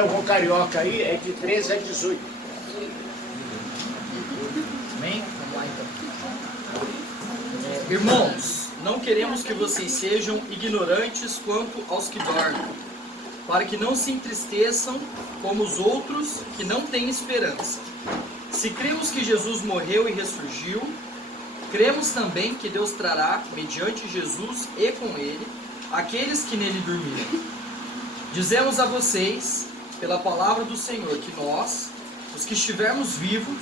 O carioca aí é de 13 a 18. Amém? Vamos lá então. Irmãos, não queremos que vocês sejam ignorantes quanto aos que dormem, para que não se entristeçam como os outros que não têm esperança. Se cremos que Jesus morreu e ressurgiu, cremos também que Deus trará, mediante Jesus e com ele, aqueles que nele dormiram. Dizemos a vocês, pela palavra do Senhor, que nós, os que estivermos vivos,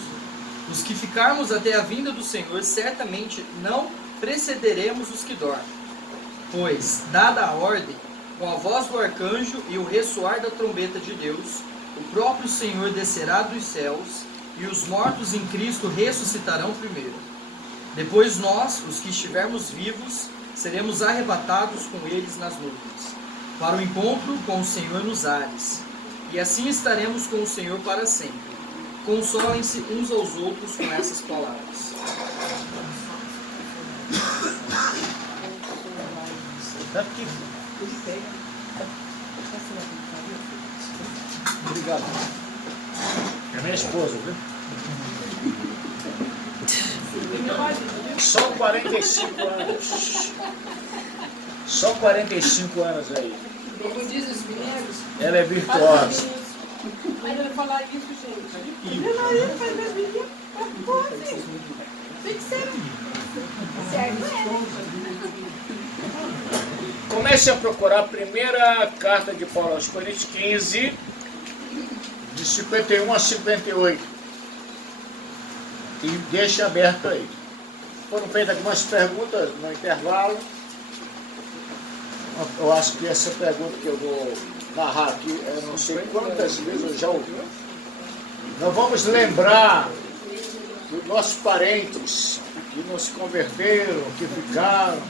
os que ficarmos até a vinda do Senhor, certamente não precederemos os que dormem. Pois, dada a ordem, com a voz do arcanjo e o ressoar da trombeta de Deus, o próprio Senhor descerá dos céus, e os mortos em Cristo ressuscitarão primeiro. Depois nós, os que estivermos vivos, seremos arrebatados com eles nas nuvens, para o encontro com o Senhor nos ares. E assim estaremos com o Senhor para sempre. Consolem-se uns aos outros com essas palavras. Obrigado. É minha esposa, viu? Só 45 anos. Só 45 anos aí. Como diz os mineiros, Ela é virtuosa. aí eu falar isso, gente. Ela aí faz das minhas. Tem que ser. Serve Comece a procurar a primeira carta de Paulo aos Coríntios 15, de 51 a 58. E deixe aberto aí. Foram feitas algumas perguntas no intervalo. Eu acho que essa pergunta que eu vou narrar aqui, eu não sei quantas vezes eu já ouvi. Nós vamos lembrar dos nossos parentes que não se converteram, que ficaram.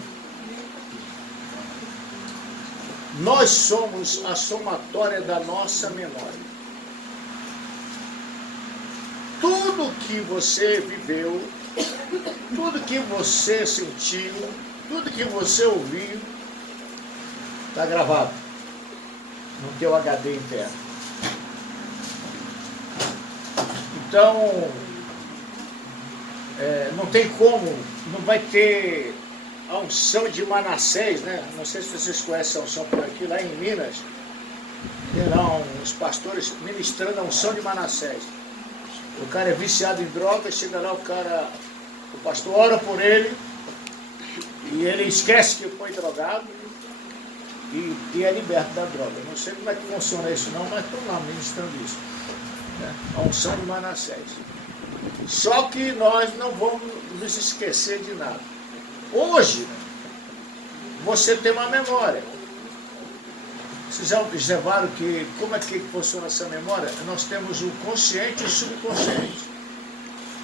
Nós somos a somatória da nossa memória. Tudo que você viveu, tudo que você sentiu, tudo que você ouviu, está gravado no teu HD interno. Então, não tem como, não vai ter a unção de Manassés, né? Não sei se vocês conhecem a unção por aqui, lá em Minas, tem lá uns pastores ministrando a unção de Manassés. O cara é viciado em drogas, chega lá, o pastor ora por ele, e ele esquece que foi drogado, e é liberto da droga. Não sei como é que funciona isso não, mas estão lá ministrando isso. Né? A unção de Manassés. Só que nós não vamos nos esquecer de nada. Hoje, você tem uma memória. Vocês já observaram que como é que funciona essa memória? Nós temos o consciente e o subconsciente.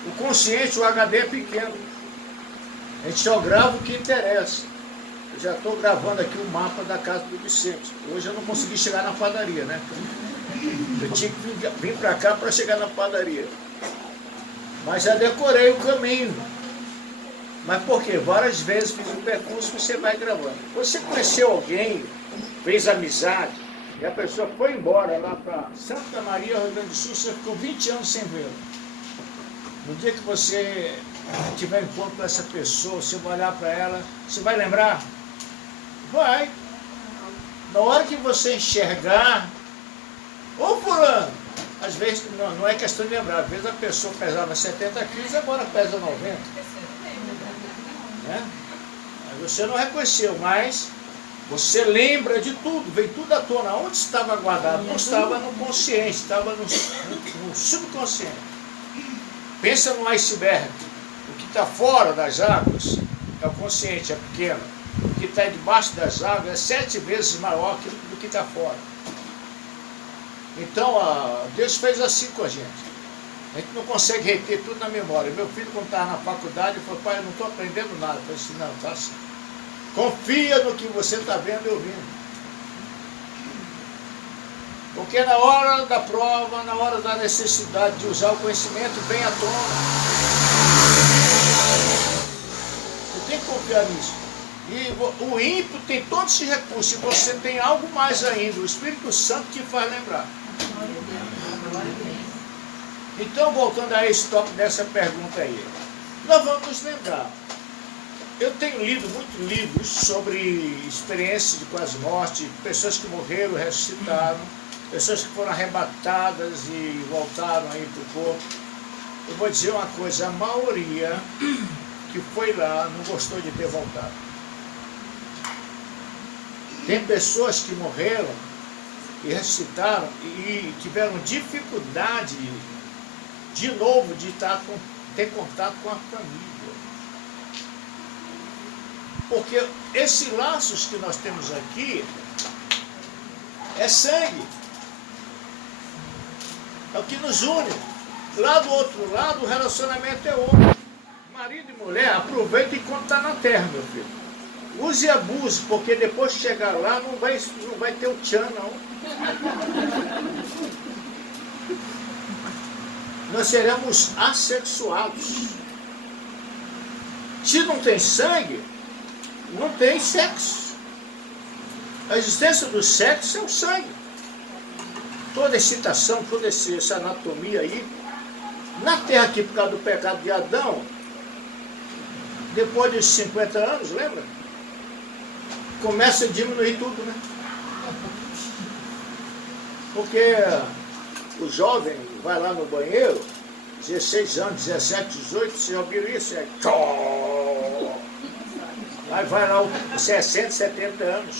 O consciente, o HD é pequeno. A gente só grava o que interessa. Eu já estou gravando aqui o mapa da casa do Vicente. Hoje eu não consegui chegar na padaria, né? Eu tinha que vir para cá para chegar na padaria. Mas já decorei o caminho. Mas por quê? Várias vezes fiz um percurso que você vai gravando. Você conheceu alguém, fez amizade, e a pessoa foi embora lá para Santa Maria, Rio Grande do Sul, você ficou 20 anos sem vê-lo. No dia que você tiver encontro com essa pessoa, você vai olhar para ela, você vai lembrar? Vai. Na hora que você enxergar, ô fulano, às vezes não é questão de lembrar, às vezes a pessoa pesava 70 quilos, agora pesa 90. Né? Você não reconheceu, mas você lembra de tudo, vem tudo à tona. Onde estava guardado? Não estava no consciente, estava no subconsciente. Pensa no iceberg. O que está fora das águas é o consciente, é pequeno. O que está debaixo das águas é 7 vezes maior do que está fora. Então, Deus fez assim com a gente. A gente não consegue reter tudo na memória. Meu filho, quando estava na faculdade, falou: pai, eu não estou aprendendo nada. Eu falei assim: não, tá assim. Confia no que você está vendo e ouvindo. Porque na hora da prova, na hora da necessidade de usar o conhecimento, vem à tona. Você tem que confiar nisso. E o ímpio tem todos esses recursos. E você tem algo mais ainda. O Espírito Santo te faz lembrar. Então, voltando a esse tópico dessa pergunta aí, nós vamos nos lembrar. Eu tenho lido muitos livros sobre experiências de quase morte, pessoas que morreram, ressuscitaram, pessoas que foram arrebatadas e voltaram aí para o corpo. Eu vou dizer uma coisa, a maioria que foi lá não gostou de ter voltado. Tem pessoas que morreram e ressuscitaram e tiveram dificuldade de novo de ter contato com a família. Porque esses laços que nós temos aqui é sangue. É o que nos une. Lá do outro lado, o relacionamento é outro. Marido e mulher, aproveita enquanto está na terra, meu filho. Use e abuse, porque depois que chegar lá, não vai ter o tchan, não. Nós seremos assexuados. Se não tem sangue, não tem sexo. A existência do sexo é o sangue. Toda excitação, toda essa anatomia aí, na terra aqui, por causa do pecado de Adão, depois dos 50 anos, lembra? Começa a diminuir tudo, né? Porque o jovem vai lá no banheiro, 16 anos, 17, 18, você já viu isso? É tchó! Aí vai lá os 60, 70 anos.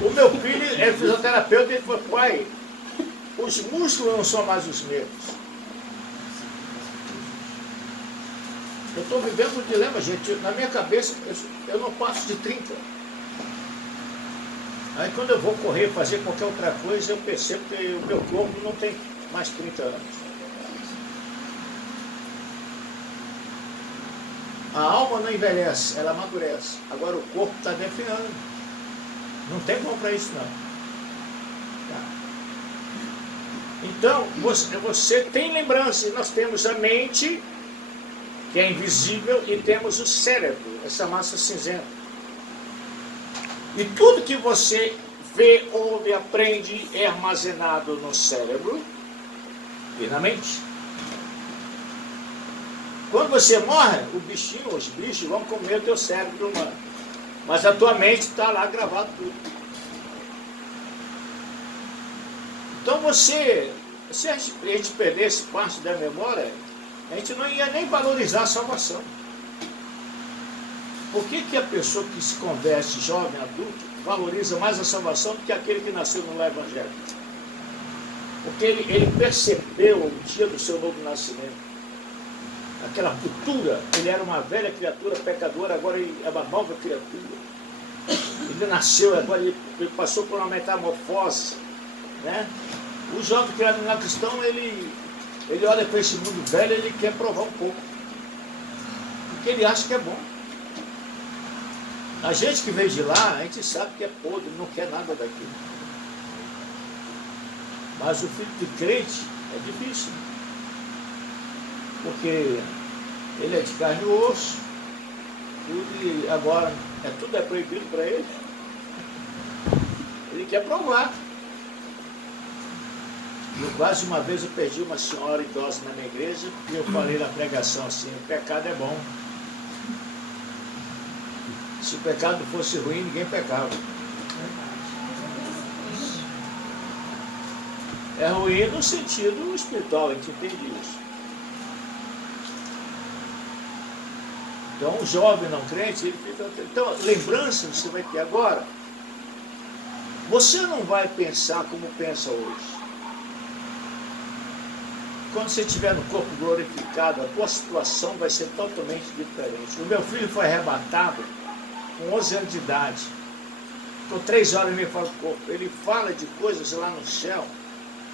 O meu filho é fisioterapeuta e ele falou, pai, os músculos não são mais os mesmos. Eu estou vivendo um dilema, gente. Na minha cabeça, eu não passo de 30. Aí quando eu vou correr, fazer qualquer outra coisa, eu percebo que o meu corpo não tem mais 30 anos. A alma não envelhece, ela amadurece. Agora o corpo está definhando. Não tem como para isso, não. Tá. Então, você tem lembrança. Nós temos a mente, que é invisível, e temos o cérebro, essa massa cinzenta. E tudo que você vê, ouve, aprende é armazenado no cérebro e na mente. Quando você morre, os bichos vão comer o teu cérebro humano. Mas a tua mente está lá gravado tudo. Então se a gente perdesse parte da memória, a gente não ia nem valorizar a salvação. Por que a pessoa que se converte jovem, adulto, valoriza mais a salvação do que aquele que nasceu no evangelho? Porque ele percebeu o dia do seu novo nascimento. Aquela cultura, ele era uma velha criatura pecadora, agora ele é uma nova criatura. Ele nasceu, agora ele passou por uma metamorfose, né? O jovem criado no lar cristão, ele olha para esse mundo velho e ele quer provar um pouco. Porque ele acha que é bom. A gente que veio de lá, a gente sabe que é podre, não quer nada daquilo. Mas o filho de crente é difícil. Porque ele é de carne e osso, tudo, e agora tudo é proibido para ele. Ele quer provar. Quase uma vez eu perdi uma senhora idosa na minha igreja e eu falei na pregação assim, o pecado é bom. Se o pecado fosse ruim, ninguém pecava. É ruim no sentido espiritual, a gente entende isso. Então, um jovem não crente, ele fica... Então, lembrança você vai ter agora. Você não vai pensar como pensa hoje. Quando você estiver no corpo glorificado, a tua situação vai ser totalmente diferente. O meu filho foi arrebatado com 11 anos de idade. Com 3 horas e meia fora do corpo. Ele fala de coisas lá no céu.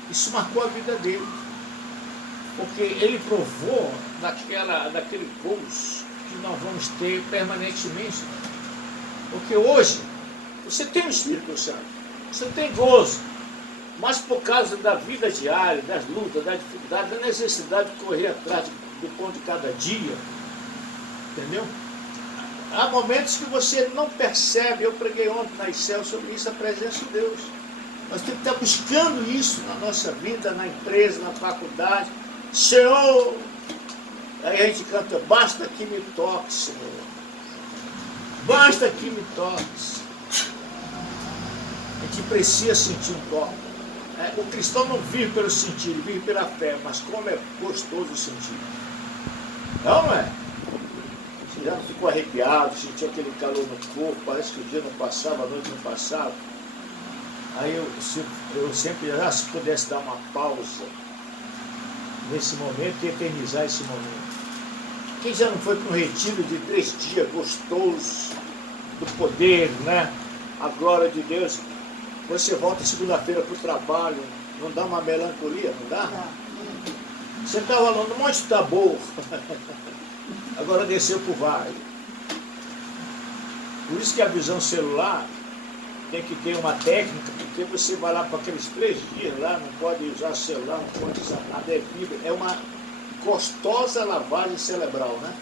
Isso marcou a vida dele. Porque ele provou daquele gozo que nós vamos ter permanentemente. Porque hoje, você tem o Espírito Santo, você tem gozo, mas por causa da vida diária, das lutas, da dificuldade, da necessidade de correr atrás do pão de cada dia, entendeu? Há momentos que você não percebe. Eu preguei ontem na Excel sobre isso, a presença de Deus. Nós temos que estar buscando isso na nossa vida, na empresa, na faculdade. Senhor, aí a gente canta, basta que me toque, Senhor. Basta que me toque. A gente precisa sentir um toque. O cristão não vive pelo sentir, ele vive pela fé, mas como é gostoso sentir. Não é? Você já não ficou arrepiado, sentiu aquele calor no corpo, parece que o dia não passava, a noite não passava. Aí eu sempre, se pudesse dar uma pausa nesse momento e eternizar esse momento. Quem já não foi para um retiro de 3 dias gostoso, do poder, né? A glória de Deus. Você volta segunda-feira para o trabalho, não dá uma melancolia, não dá? Você estava lá no Monte Tabor, agora desceu para o vale. Por isso que a visão celular tem que ter uma técnica, porque você vai lá para aqueles 3 dias lá, não pode usar celular, não pode usar nada, é Bíblia, é uma gostosa lavagem cerebral, né?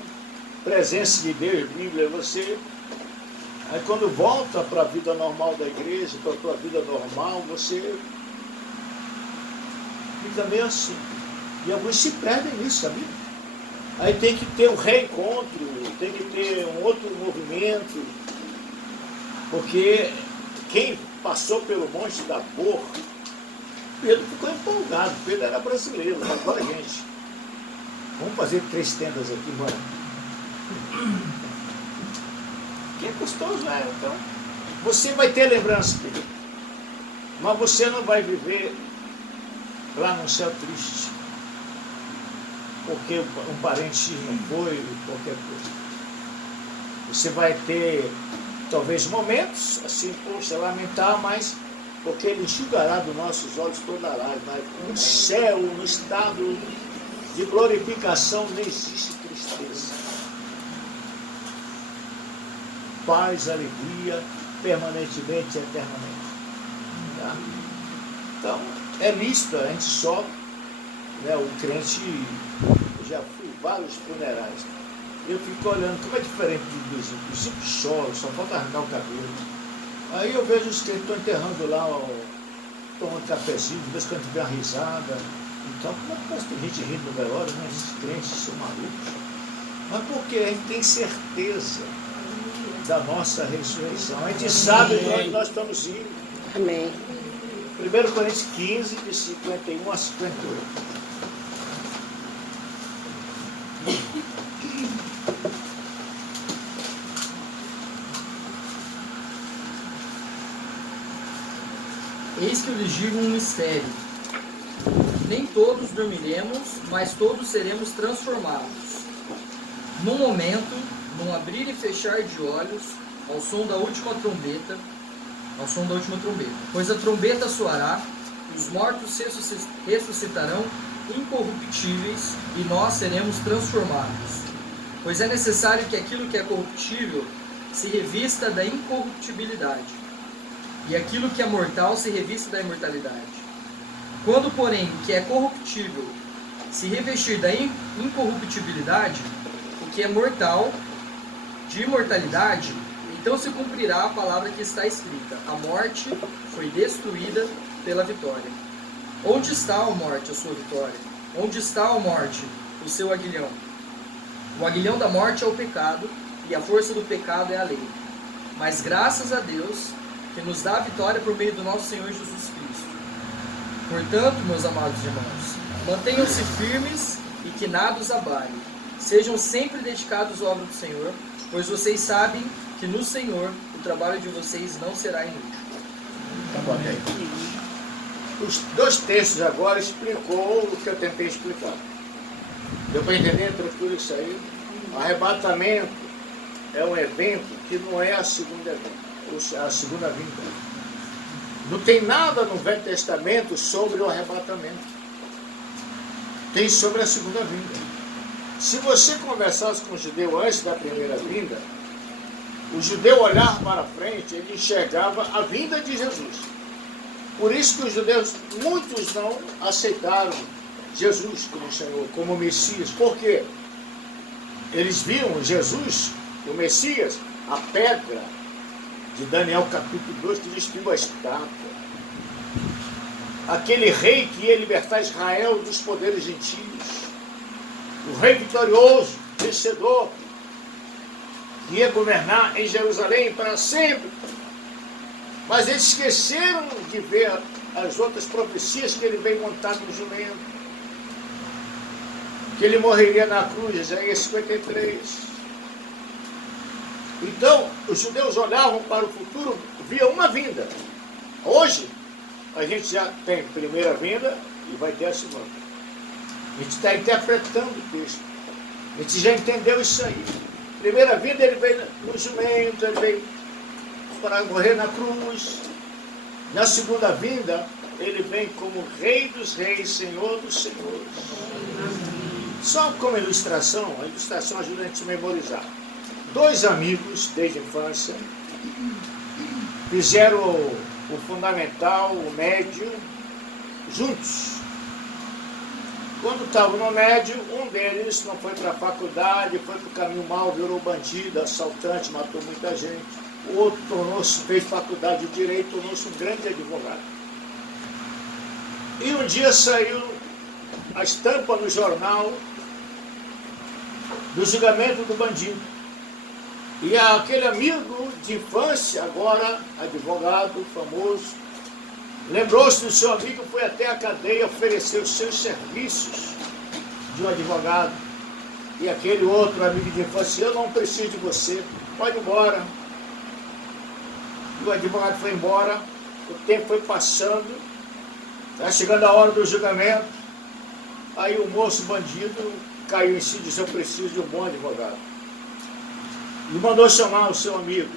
Presença de Deus, Bíblia, você... Aí quando volta para a vida normal da igreja, para a tua vida normal, você fica meio assim. E alguns se perdem nisso, sabia? Aí tem que ter um reencontro, tem que ter um outro movimento, porque quem passou pelo Monte Tabor, Pedro ficou empolgado, Pedro era brasileiro, agora gente, vamos fazer 3 tendas aqui, bora. Que é gostoso, né? Então, você vai ter lembrança dele, mas você não vai viver lá no céu triste, porque um parente X não foi, qualquer coisa. Você vai ter, talvez, momentos, assim, poxa, lamentar, mas porque ele enxugará dos nossos olhos toda a lágrima. No céu, no estado de glorificação, não existe tristeza. Paz, alegria, permanentemente, eternamente. Tá? Então, é lícito, a gente sofre, né? O crente, eu já fui em vários funerais, eu fico olhando como é diferente dos ímpios. Os ímpios choram, só falta arrancar o cabelo. Aí eu vejo os crentes estão enterrando lá, tomando cafezinho, de vez em quando tiver uma risada. Então, como é que parece que tem gente rindo no velório, né? Esses crentes são malucos. Mas porque a gente tem certeza da nossa ressurreição. A gente sabe de onde nós estamos indo. Amém. 1 Coríntios 15, de 51 a 58. Eis que eu lhes digo um mistério. Nem todos dormiremos, mas todos seremos transformados. Num momento, num abrir e fechar de olhos, ao som da última trombeta, pois a trombeta soará, os mortos ressuscitarão incorruptíveis e nós seremos transformados. Pois é necessário que aquilo que é corruptível se revista da incorruptibilidade, e aquilo que é mortal se revista da imortalidade. Quando, porém, o que é corruptível se revestir da incorruptibilidade, o que é mortal de imortalidade, então se cumprirá a palavra que está escrita: a morte foi destruída pela vitória. Onde está, ó morte, a sua vitória? Onde está, ó morte, o seu aguilhão? O aguilhão da morte é o pecado, e a força do pecado é a lei. Mas graças a Deus, que nos dá a vitória por meio do nosso Senhor Jesus Cristo. Portanto, meus amados irmãos, mantenham-se firmes e que nada os abale. Sejam sempre dedicados à obra do Senhor, pois vocês sabem que no Senhor o trabalho de vocês não será inútil. Tá bom, aí. Os 2 textos agora explicou o que eu tentei explicar. Deu para entender tranquilo isso aí? O arrebatamento é um evento que não é a segunda vinda. Não tem nada no Velho Testamento sobre o arrebatamento. Tem sobre a segunda vinda. Se você conversasse com o judeu antes da primeira vinda, o judeu olhar para frente, ele enxergava a vinda de Jesus. Por isso que os judeus, muitos não aceitaram Jesus como Senhor, como Messias. Por quê? Eles viam Jesus, o Messias, a pedra de Daniel capítulo 2, que destruiu a estátua. aquele rei que ia libertar Israel dos poderes gentios, o rei vitorioso, vencedor, que ia governar em Jerusalém para sempre. Mas eles esqueceram de ver as outras profecias, que ele veio montado no jumento, que ele morreria na cruz, Isaías 53. Então, os judeus olhavam para o futuro, via uma vinda. Hoje, a gente já tem primeira vinda e vai ter a segunda. A gente está interpretando o texto. A gente já entendeu isso aí. Primeira vinda, ele veio no jumento, ele veio para morrer na cruz. Na segunda vinda, ele vem como Rei dos Reis, Senhor dos Senhores. Só como ilustração, a ilustração ajuda a gente a memorizar. Dois amigos desde a infância fizeram o fundamental, o médio, juntos. Quando estavam no médio, um deles não foi para a faculdade, foi para o caminho mau, virou bandido, assaltante, matou muita gente. O outro fez faculdade de Direito, tornou-se um grande advogado. E um dia saiu a estampa no jornal do julgamento do bandido. E aquele amigo de infância, agora advogado famoso, lembrou-se do seu amigo, foi até a cadeia oferecer os seus serviços de um advogado. E aquele outro amigo de infância, eu não preciso de você, pode ir embora. E o advogado foi embora, o tempo foi passando, está chegando a hora do julgamento, aí o moço bandido caiu em si e disse, eu preciso de um bom advogado. E mandou chamar o seu amigo.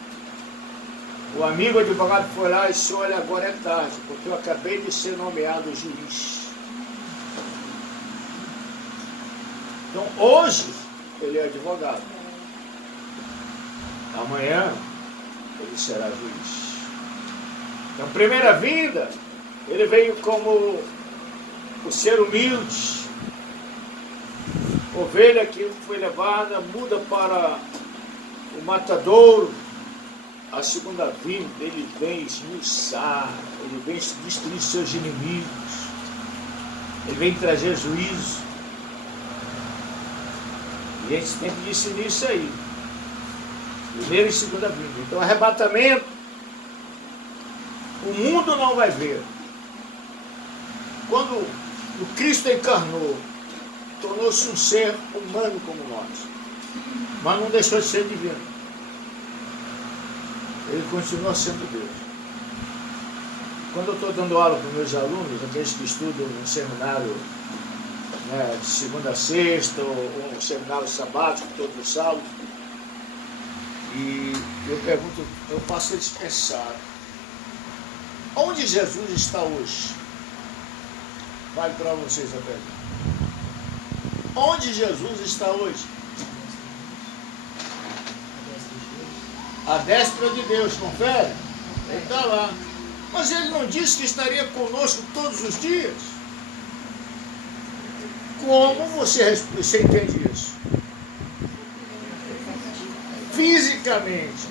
O amigo advogado foi lá e disse, olha, agora é tarde, porque eu acabei de ser nomeado juiz. Então, hoje, ele é advogado. Amanhã, ele será juiz. Então, primeira vinda, ele veio como o ser humilde, ovelha que foi levada, muda para o matadouro. A segunda vinda, ele vem esmiuçar, ele vem destruir seus inimigos, ele vem trazer juízo. E a gente tem que discernir isso aí. Primeira e segunda vinda. Então, arrebatamento, o mundo não vai ver. Quando o Cristo encarnou, tornou-se um ser humano como nós, mas não deixou de ser divino. Ele continua sendo Deus. Quando eu estou dando aula para meus alunos, aqueles que estudam no seminário, né, de segunda a sexta, ou um seminário sabático todos os sábados, e eu pergunto, eu faço eles pensar, onde Jesus está hoje? Vale para vocês a pergunta. Onde Jesus está hoje? A destra de Deus, confere? Ele está lá. Mas ele não disse que estaria conosco todos os dias? Como você entende isso? Fisicamente.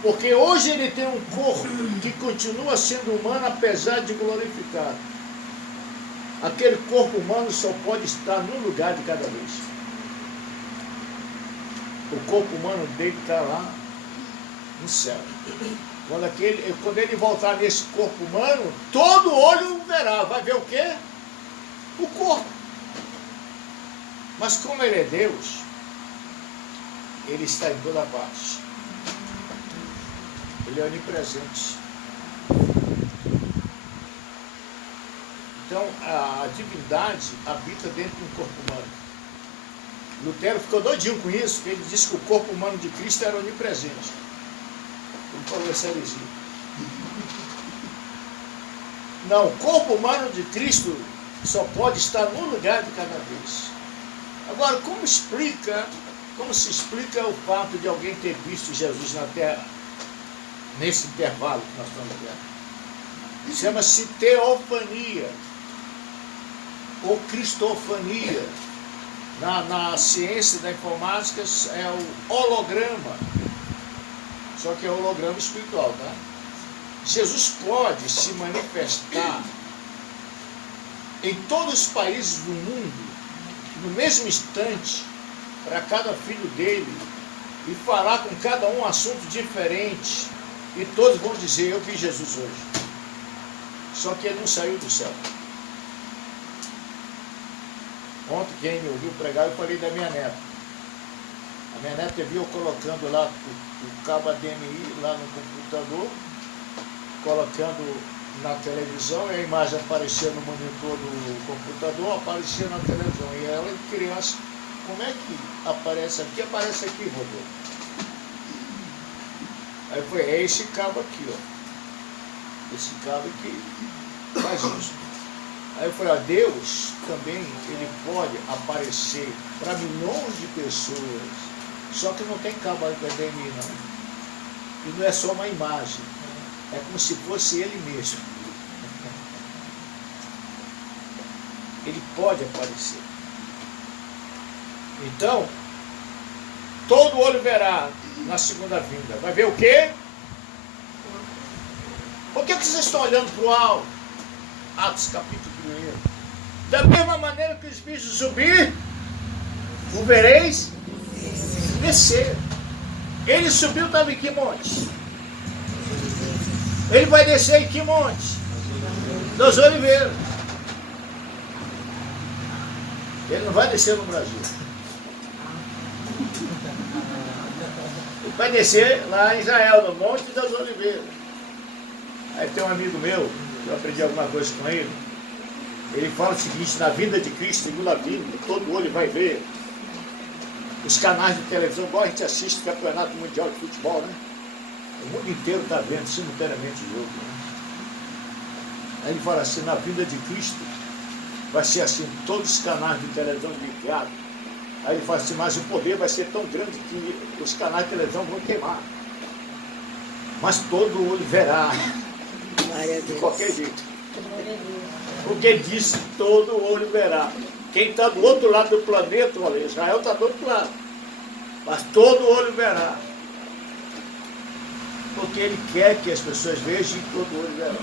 Porque hoje ele tem um corpo que continua sendo humano, apesar de glorificado. Aquele corpo humano só pode estar num lugar de cada vez. O corpo humano dele está lá no céu. Quando ele voltar nesse corpo humano, todo olho o verá. Vai ver o quê? O corpo. Mas como ele é Deus, ele está em toda parte. Ele é onipresente. Então, a divindade habita dentro de um corpo humano. Lutero ficou doidinho com isso, porque ele disse que o corpo humano de Cristo era onipresente. Ele falou essa heresia. Não, o corpo humano de Cristo só pode estar num lugar de cada vez. Agora, como se explica o fato de alguém ter visto Jesus na terra, nesse intervalo que nós estamos vendo? Chama-se teofania, ou cristofania. Na ciência da informática é o holograma, só que é holograma espiritual, tá? Jesus pode se manifestar em todos os países do mundo, no mesmo instante, para cada filho dele, e falar com cada um assunto diferente, e todos vão dizer, eu vi Jesus hoje. Só que ele não saiu do céu. Ontem, quem me ouviu pregar, eu falei da minha neta. A minha neta viu eu colocando lá o cabo HDMI lá no computador, colocando na televisão, e a imagem aparecia no monitor do computador, aparecia na televisão. E ela, criança, como é que aparece aqui? Aparece aqui, robô. Aí foi, é esse cabo aqui, ó. Esse cabo aqui faz isso. Aí eu falei, ó, Deus também, ele pode aparecer para milhões de pessoas, só que não tem cabo HDMI, não. E não é só uma imagem, é como se fosse ele mesmo. Ele pode aparecer. Então, todo olho verá na segunda vinda. Vai ver o quê? Por que vocês estão olhando para o alto? Atos capítulo 1. Da mesma maneira que os bichos subir, o vereis descer. Ele subiu, estava em que monte? Ele vai descer em que monte? Das Oliveiras. Ele não vai descer no Brasil. Ele vai descer lá em Israel, no Monte das Oliveiras. Aí tem um amigo meu, eu aprendi alguma coisa com ele. Ele fala o seguinte, na vinda de Cristo, segunda vinda, todo olho vai ver. Os canais de televisão, igual a gente assiste o Campeonato Mundial de Futebol, né? O mundo inteiro está vendo simultaneamente o jogo. Né? Aí ele fala assim, na vinda de Cristo, vai ser assim, todos os canais de televisão ligados. Aí ele fala assim, mas o poder vai ser tão grande que os canais de televisão vão queimar. Mas todo olho verá, de qualquer jeito. Porque diz todo olho verá. Quem está do outro lado do planeta, olha, Israel está do outro lado. Mas todo olho verá. Porque ele quer que as pessoas vejam e todo olho verá.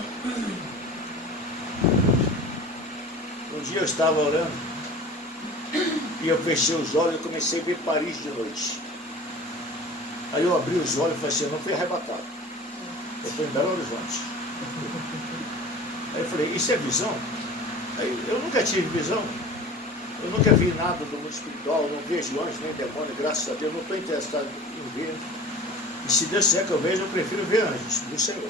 Um dia eu estava orando e eu fechei os olhos e comecei a ver Paris de noite. Aí eu abri os olhos e falei assim, eu não fui arrebatado. Eu estou em Belo Horizonte. Aí eu falei, isso é visão? Aí, eu nunca tive visão. Eu nunca vi nada do mundo espiritual, não vejo anjos nem demônio, graças a Deus, não estou interessado em ver. E se Deus quiser que eu veja, eu prefiro ver anjos do Senhor.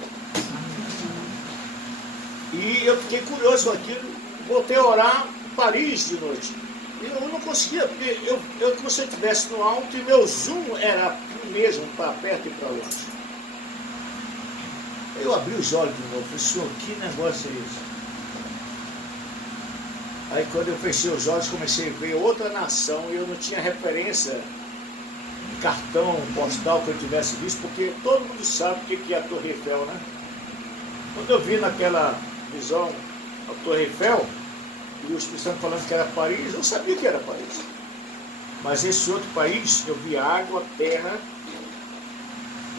E eu fiquei curioso com aquilo, voltei a orar em Paris de noite. E eu não conseguia, porque eu como se eu estivesse no alto e meu zoom era o mesmo, para perto e para longe. Eu abri os olhos de novo, falei, senhor, que negócio é esse? Aí quando eu fechei os olhos, comecei a ver outra nação e eu não tinha referência, cartão postal que eu tivesse visto, porque todo mundo sabe o que é a Torre Eiffel, né? Quando eu vi naquela visão a Torre Eiffel, e o Espírito Santo falando que era Paris, eu sabia que era Paris. Mas esse outro país, eu vi água, terra,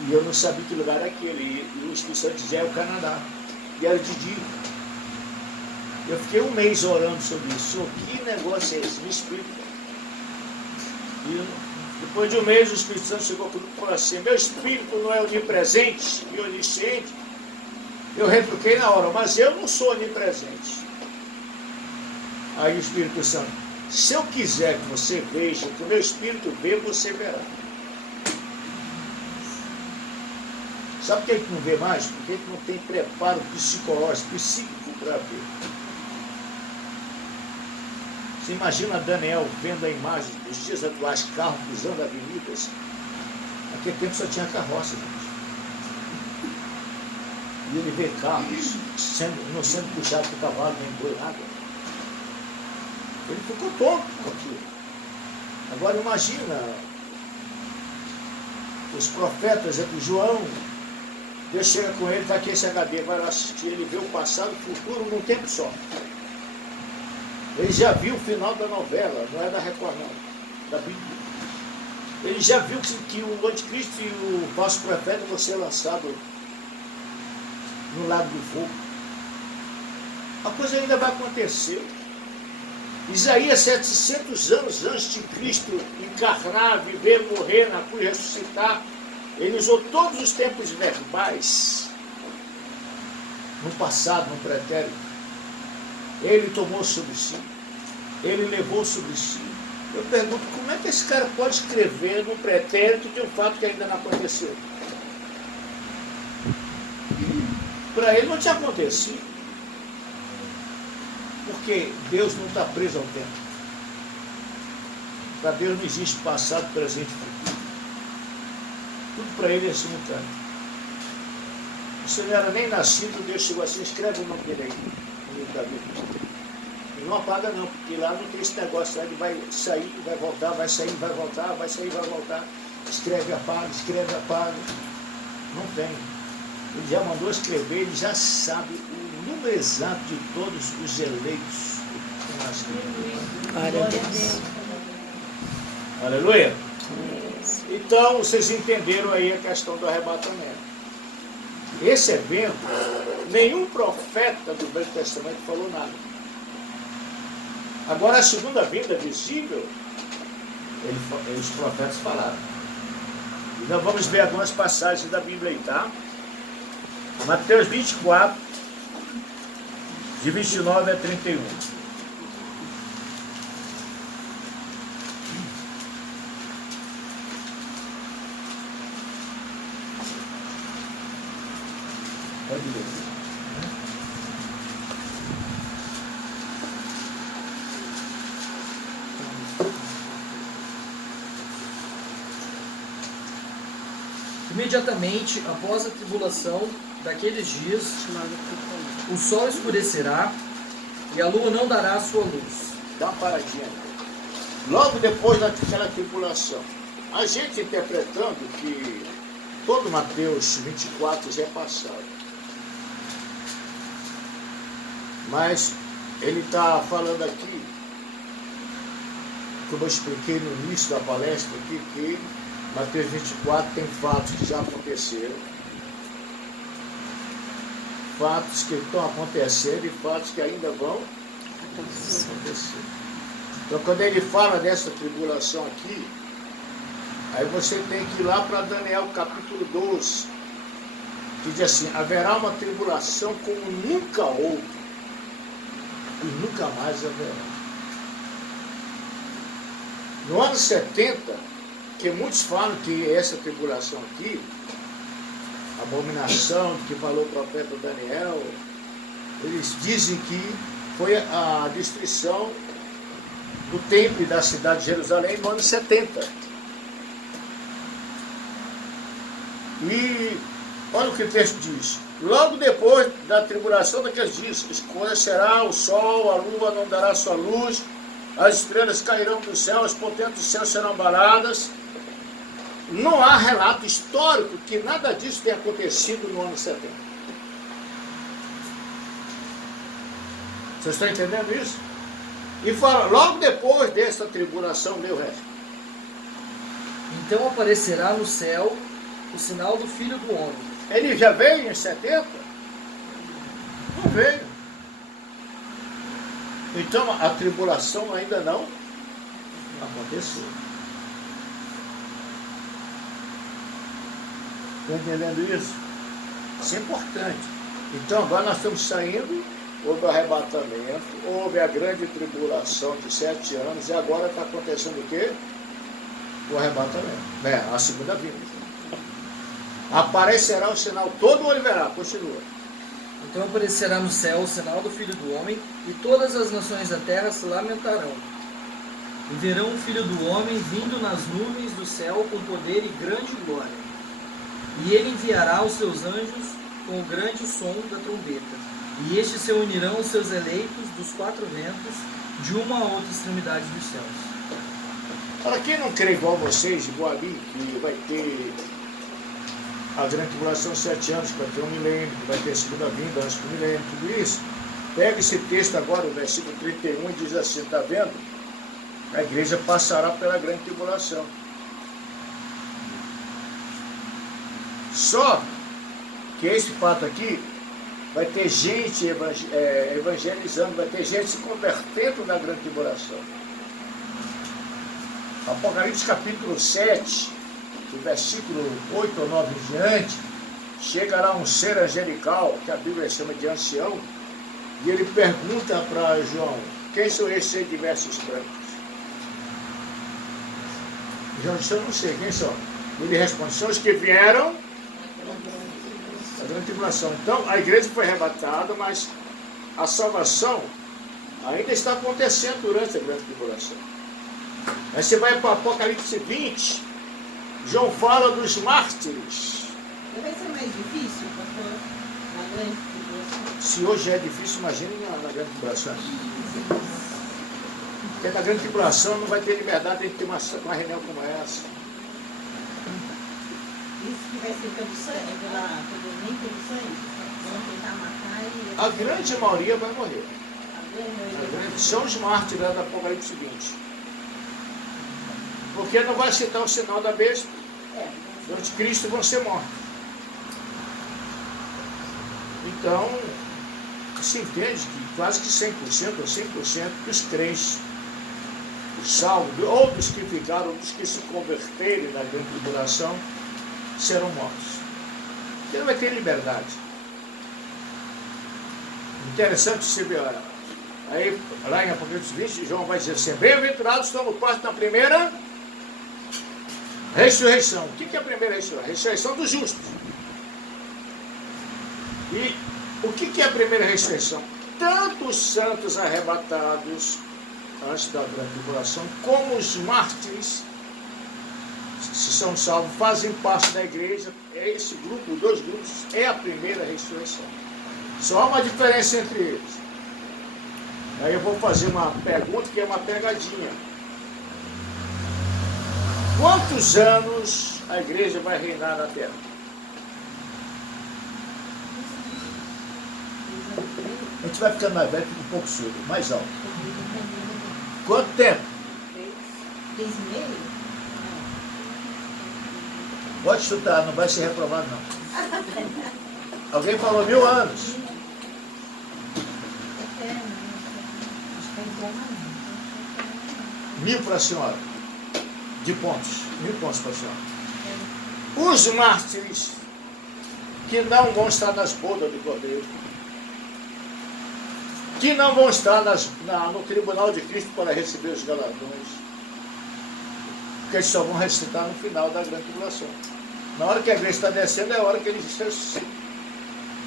e eu não sabia que lugar era aquele. E o Espírito Santo dizia, é o Canadá. E era de dia. Eu fiquei um mês orando sobre isso. Senhor, que negócio é esse? Me explica. E depois de um mês, o Espírito Santo chegou comigo e falou assim, meu espírito não é onipresente e onisciente. Eu retruquei na hora, mas eu não sou onipresente. Aí o Espírito Santo, se eu quiser que você veja, que o meu espírito vê, você verá. Sabe por que a gente não vê mais? Porque a gente não tem preparo psicológico, psíquico para ver. Você imagina Daniel vendo a imagem dos dias atuais, carros cruzando avenidas. Naquele tempo só tinha carroça, gente. E ele vê carros não sendo puxados por cavalo, nem boi, nada. Ele ficou tonto com aquilo. Agora imagina os profetas, João, Deus chega com ele, está aqui esse HD, vai lá assistir, ele vê o passado e o futuro num tempo só. Ele já viu o final da novela, não é da Record não, da Bíblia. Ele já viu que o anticristo e o falso profeta vão ser lançados no lago do fogo. A coisa ainda vai acontecer. Isaías, 700 anos antes de Cristo encarnar, viver, morrer na cruz, ressuscitar, ele usou todos os tempos verbais, no passado, no pretérito. Ele tomou sobre si, ele levou sobre si. Eu pergunto, como é que esse cara pode escrever no pretérito de um fato que ainda não aconteceu? Para ele não tinha acontecido. Porque Deus não está preso ao tempo. Para Deus não existe passado, presente e futuro. Tudo para ele é simultâneo. Você não era nem nascido, Deus chegou assim, escreve o nome dele aí, no livro da Bíblia. E não apaga não, porque lá não tem esse negócio, ele vai sair, vai voltar, vai sair, vai voltar, vai sair, vai voltar. Escreve, apaga. Não tem. Ele já mandou escrever, ele já sabe o número exato de todos os eleitos. Glória a Deus. Aleluia. Então, vocês entenderam aí a questão do arrebatamento. Esse evento, nenhum profeta do Velho Testamento falou nada. Agora, a segunda vinda visível, os profetas falaram. E nós vamos ver algumas passagens da Bíblia aí, tá? Mateus 24, de 29 a 31. Pode ler. Imediatamente após a tribulação daqueles dias, o sol escurecerá e a lua não dará a sua luz. Dá uma paradinha. Logo depois daquela tribulação, a gente interpretando que todo Mateus 24 já é passado. Mas ele está falando aqui, como eu expliquei no início da palestra aqui, que Mateus 24 tem fatos que já aconteceram, fatos que estão acontecendo e fatos que ainda vão acontecer. Então, quando ele fala dessa tribulação aqui, aí você tem que ir lá para Daniel capítulo 12, que diz assim: haverá uma tribulação como nunca houve, e nunca mais haverá. No ano 70, que muitos falam que essa tribulação aqui, a abominação que falou o profeta Daniel, eles dizem que foi a destruição do templo e da cidade de Jerusalém no ano 70. E olha o que o texto diz: logo depois da tribulação daqueles dias, escurecerá o sol, a lua não dará sua luz, as estrelas cairão do céu, as potentes do céu serão abaladas. Não há relato histórico que nada disso tenha acontecido no ano 70. Vocês estão entendendo isso? E fala, logo depois dessa tribulação, deu o resto. Então aparecerá no céu o sinal do Filho do Homem. Ele já veio em 70? Não veio. Então a tribulação ainda não aconteceu. Está entendendo isso? Isso é importante. Então agora nós estamos saindo, houve o arrebatamento, houve a grande tribulação de 7 anos, e agora está acontecendo o quê? O arrebatamento. A segunda vinda. Aparecerá o sinal, todo o olho verá, continua. Então aparecerá no céu o sinal do Filho do Homem, e todas as nações da terra se lamentarão. E verão o Filho do Homem vindo nas nuvens do céu com poder e grande glória. E ele enviará os seus anjos com o grande som da trombeta. E estes se unirão aos seus eleitos dos 4 ventos, de uma a outra extremidade dos céus. Para quem não crê igual vocês, igual a mim, que vai ter a grande tribulação 7 anos, que vai ter um milênio, que vai ter a segunda vinda antes do milênio, tudo isso, pega esse texto agora, o versículo 31, e diz assim, está vendo? A igreja passará pela grande tribulação. Só que esse fato aqui vai ter gente evangelizando, vai ter gente se convertendo na grande tribulação. Apocalipse capítulo 7, do versículo 8 ou 9 em diante, chega lá um ser angelical, que a Bíblia chama de ancião, e ele pergunta para João: quem são esses de versos brancos? João disse: eu não sei quem são. Ele responde: são os que vieram da grande tribulação. Então a igreja foi arrebatada, mas a salvação ainda está acontecendo durante a grande tribulação. Aí você vai para Apocalipse 20, João fala dos mártires. Vai ser mais difícil, pastor, na grande tribulação? Se hoje é difícil, imagine na grande tribulação. Porque na grande tribulação não vai ter liberdade de ter uma reunião como essa. Isso que vai ser pelo sangue, nem pelo sangue, vão tentar matar e... A grande maioria vai morrer. A grande maioria. São os mártires lá do Apocalipse 20. Porque não vai citar o sinal da besta. Os anticristos vão ser mortos. Então, se entende que quase que 100% ou 100% dos crentes, dos salvos, ou dos que ficaram, ou dos que se converterem na grande tribulação, serão mortos. Porque não vai ter liberdade. Interessante você ver, aí lá em Apocalipse 20, João vai dizer assim: bem-aventurados estamos parte da primeira ressurreição. O que é a primeira ressurreição? A ressurreição dos justos. E o que é a primeira ressurreição? Tanto os santos arrebatados antes da grande tribulação, como os mártires, se são salvos, fazem parte da igreja. Esse grupo, dois grupos, é a primeira ressurreição. Só há uma diferença entre eles. Aí eu vou fazer uma pergunta que é uma pegadinha. Quantos anos a igreja vai reinar na terra? A gente vai ficando mais velho, fica um pouco surdo, mais alto. Quanto tempo? 3,5? Pode chutar, não vai ser reprovado não. Alguém falou 1000 anos. Acho que é eternamente. 1000 para a senhora. De pontos. 1000 pontos para a senhora. Os mártires que não vão estar nas bodas do Cordeiro, que não vão estar no tribunal de Cristo para receber os galardões, porque eles só vão ressuscitar no final da grande tribulação. Na hora que a igreja está descendo, é a hora que eles ressuscitam.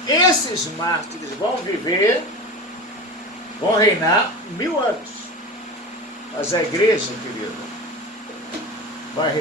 Esses mártires vão viver, vão reinar 1000 anos. Mas a igreja, querido, vai reinar